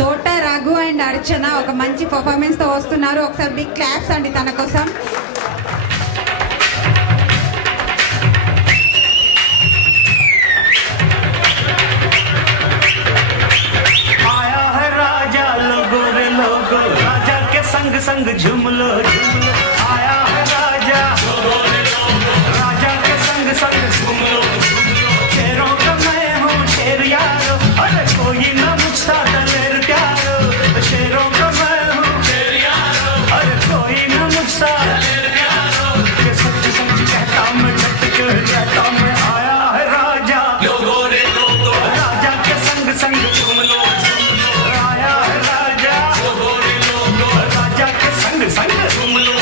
తోట రఘు అండ్ అర్చన ఒక మంచి పర్ఫార్మెన్స్ తో వస్తున్నారు. ఒకసారి బిగ్ క్లాప్స్ అండి తన కోసం. संग संग झूम लो आया है राजा राजा के संग संग झूम लो शेरों का मैं हूँ शेर यारो अरे कोई ना मुझसा दलेर प्यारो शेरों का मैं हूँ शेर यारो अरे कोई ना मुझसा दलेर प्यारो ये सच सच कहता मैं झट के कहता मैं आया है राजा लोगो रे लोगो राजा के संग संग झूम लो आया है राजा लोगो रे लोगो राजा के संग संग झूम लो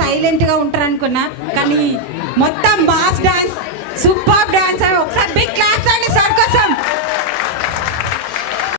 సైలెంట్ గా ఉంటారు అనుకున్నా, కానీ మొత్తం మాస్ డాన్స్ సూపర్.